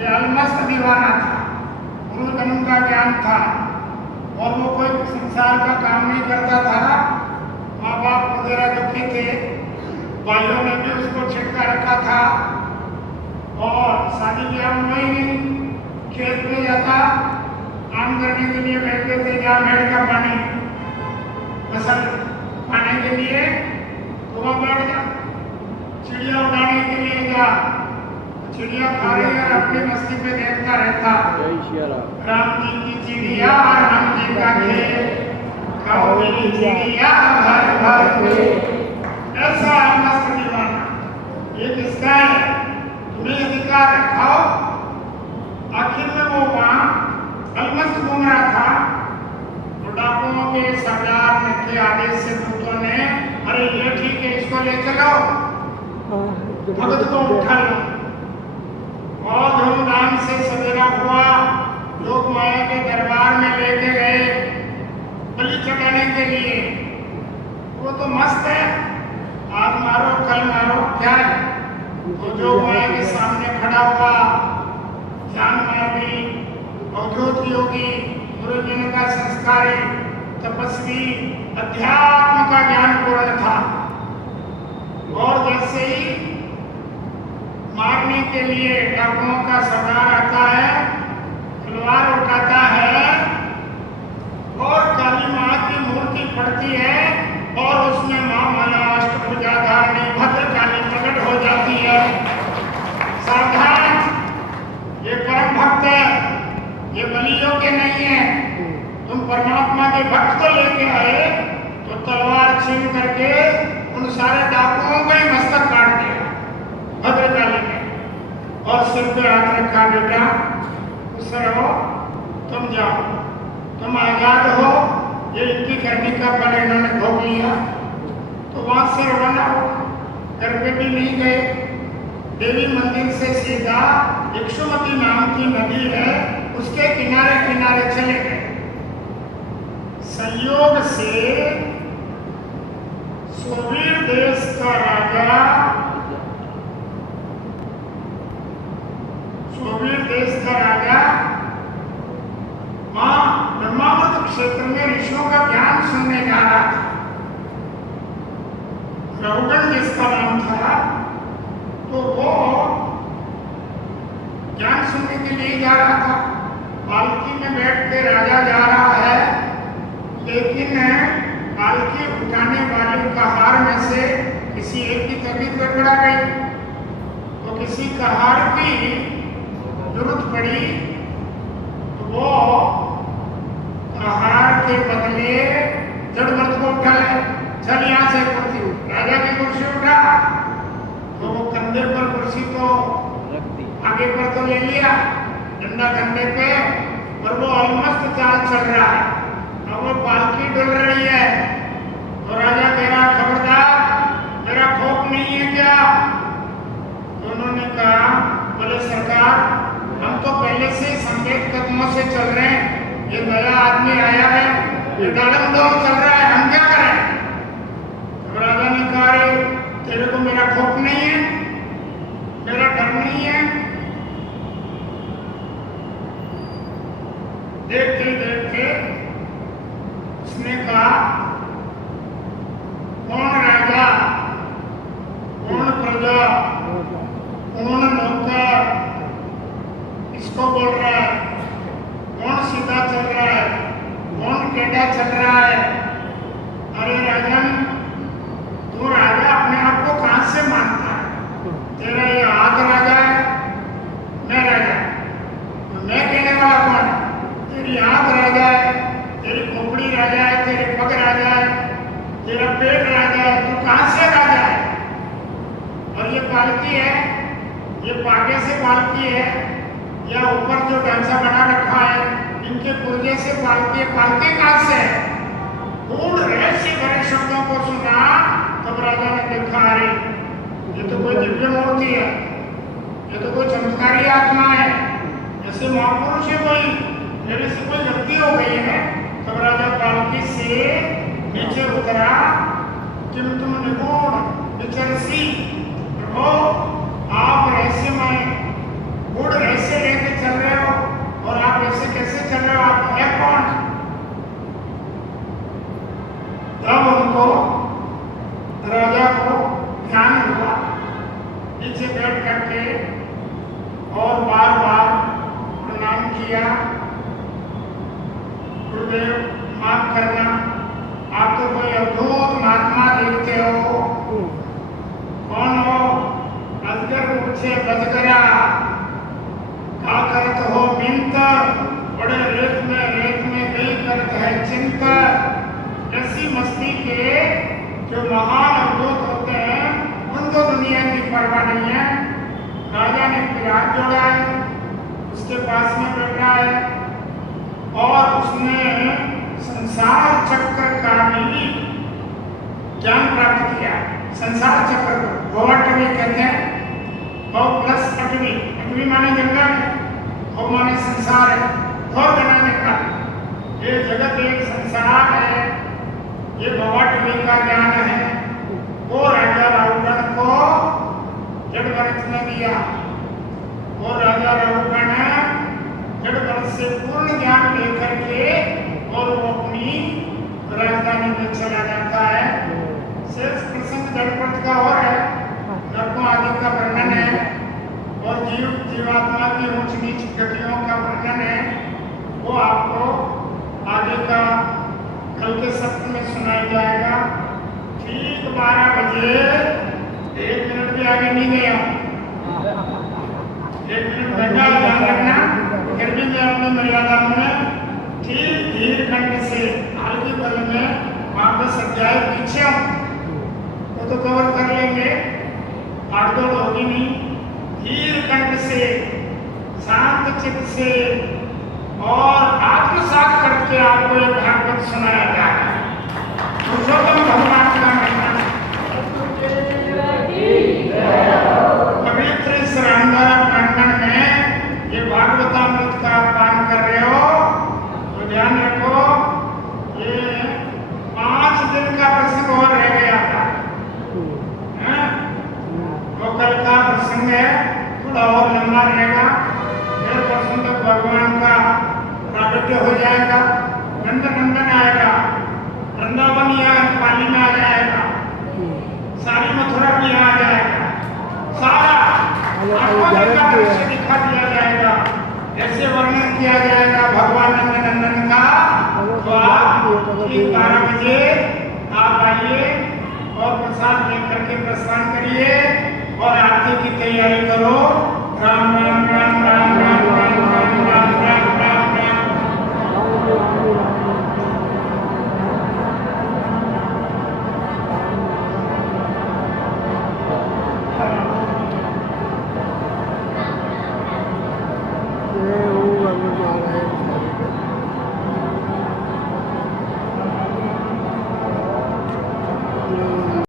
ये अलमस्त दीवाना था, गुरु धर्म का ज्ञान था और वो कोई संसार का काम नहीं करता था। माँ बाप वगैरह दुखी थे, भाइयों ने भी उसको छिटका रखा था और शादी ब्याह हुई नहीं। खेत में जाता काम करने के लिए बैठते थे, जहाँ भेड़ का पानी फसल पाने के लिए तो वहाँ बैठ जा। चिड़िया उड़ाने के लिए जा, चिड़िया खा रही है अपनी मस्ती में देखता रहता। राम जी की चिड़िया राम जी का खेत, खाओ मेरी चिड़िया भर भर के। ऐसा मस्त दीवाना ये किसका है? तुम्हें अधिकार है, खाओ। आखिर में वो वहाँ अलमस्त घूम रहा था, तो डाकुओं के सरदार के आदेश से दूतों ने, अरे ये ठीक है, इसको ले चलो, भगत को उठा लो। और धूमधाम से सवेरा हुआ, लोग माया के दरबार में लेके गए बलि चढ़ाने के लिए। वो तो मस्त है, आज मारो कल मारो, क्या है? तो जो माया के सामने खड़ा हुआ, ध्यान मार्गी, अवधूत योगी, गुरुजन का संस्कारी, तपस्वी, अध्यात्म का ज्ञान पूर्ण था। और जैसे ही मारने के लिए डाकुओं का सरदार आता है, तलवार उठाता है और काली माँ की मूर्ति पड़ती है और उसमें माँ माला अष्टभुजाधारिणी भद्रकाली प्रकट हो जाती है। सावधान, ये परम भक्त है, ये बलियों के नहीं है। तुम परमात्मा के भक्त को लेके आए तो तलवार छीन करके उन सारे डाकुओं का ही मस्तक काट दिया भद्रकाली ने और सिर पे हाथ रखा, बेटा खुश रहो, तुम जाओ, तुम आजाद हो। ये इनकी करनी का फल इन्होंने भोग लिया। तो वहां से रवाना हो करके भी नहीं गए। देवी मंदिर से सीधा इक्षुमती नाम की नदी है, उसके किनारे किनारे चले गए। संयोग से सोवीर देश का राजा, सोवीर देश का राजा वहां ब्रह्मावृत क्षेत्र में ऋषियों का ज्ञान सुनने जा रहा था। रघुगण जिसका नाम था, तो वो ज्ञान सुनने के लिए जा रहा था। पालकी में बैठ के राजा जा रहा है, लेकिन पालकी उठाने वाले कहार में से किसी एक की तबीयत गड़बड़ा गई, तो किसी कहार की जरूरत पड़ी, तो वो कहार के बदले जड़ मर्द को उठा ले, चल यहाँ से कुर्सी उठ। राजा की कुर्सी उठा तो वो कंधे पर कुर्सी तो आगे पर तो ले लिया, डंडा कंधे पे, और वो अलमस्त चाल चल रहा है। अब वो पालकी डुल रही है तो राजा कह रहा, खबरदार, मेरा खौफ नहीं है क्या? दोनों ने कहा, बोले सरकार, हम तो पहले से संकेत कदमों से चल रहे हैं, ये नया आदमी आया है, ये डालम डोल चल रहा है, हम क्या करें? तो राजा ने कहा, तेरे को मेरा खौफ नहीं है, मेरा डर नहीं है। देखते देखते उसने कहा, कौन राजा, कौन प्रजा, कौन नौकर इसको बोल रहा है? कौन सीधा चल रहा है, कौन टेढ़ा चल रहा है? अरे राजन, तू राजा अपने आप को कहां से मानता है? तेरा ये हाथ राजा है, मैं राजा, तो मैं कहने वाला कौन है? तेरी आंख राजा है, तेरी खोपड़ी राजा है, तेरे पग राजा है, तेरा पेट राजा है, तू कहां से राजा है? और ये पालकी है, ये पागे से पालकी है, या ऊपर जो ढांचा बना रखा है, इनके पुर्जे से पालकी है, पालकी कहां से है? गूढ़ रहस्य भरे शब्दों को सुना, तब राजा ने देखा, अरे ये तो कोई दिव्य मूर्ति है, ये तो कोई चमत्कारी आत्मा है, ऐसे महापुरुष है कोई, मेरे से कोई गलती हो गई है। तब राजा पालकी से नीचे उतरा, किम तुम निगूढ़ विचरसी, प्रभु आप रहस्यमय गूढ़ रहस्य मत करना, आप तो कोई अद्भुत महात्मा देखते हो। कौन हो? अजगर पूछे बजगरा, क्या करत हो बिंत, बड़े रेत में गई करत है चिंत। ऐसी मस्ती के जो महान अवधूत होते हैं उनको दुनिया की परवाह नहीं है। राजा ने विराट जोड़ा है, उसके पास में बैठा है और उसने संसार चक्र का भी ज्ञान प्राप्त किया। संसार चक्र को भवाटवी कहते हैं। भव प्लस अटवी, अटवी माने जंगल है, भव माने संसार है, और घना जंगल। ये जगत एक संसार है, ये भवाटवी का ज्ञान है। वो राजा राहुगण को जड़ भरत ने दिया। वो राजा राहुगण जड़ भरत से पूर्ण ज्ञान लेकर के और वो अपनी राजधानी में चला जाता है। शेष प्रसंग जड़पट का और है, नरकों आदि का वर्णन है और जीवात्मा की ऊंच नीच गतियों का वर्णन है। वो आपको आगे का कल के सत्र में सुनाया जाएगा। ठीक 12 बजे, 1 मिनट भी आगे नहीं गया, 1 मिनट बैठा ध्यान रखना। फिर भी मैं अपनी मर्यादा में ठीक धीर खंड से आगे बल में 5-10 अध्याय पीछे हूँ तो कवर कर लेंगे, आड़दोड़ होगी नहीं। धीर कंठ से, शांत चित्त से और आत्मसात करके आपको एक भागवत सुनाया जाए। पुरुषोत्तम भगवान का महिमा, पवित्र इस रामधारा प्रांगण में ये भागवतामृत का पान कर रहे हो तो ध्यान रखो, ये 5 दिन का प्रसंग और रह गया था। वो कल का प्रसंग है, थोड़ा और लंबा रहेगा। फिर परसों तक भगवान का प्रागट्य हो जाएगा, नंद नंदन आएगा, वृंदावन यहाँ पाली में आ जाएगा, सारी मथुरा भी यहाँ आ जाएगा, सारा आपको जगह दृश्य दिखा दिया जाएगा। जैसे वर्णन किया जाएगा भगवान नंद नंदन का, तो आप ठीक 12 बजे आप आइए और प्रसाद लेकर के प्रस्थान करिए और आरती की तैयारी करो। राम राम।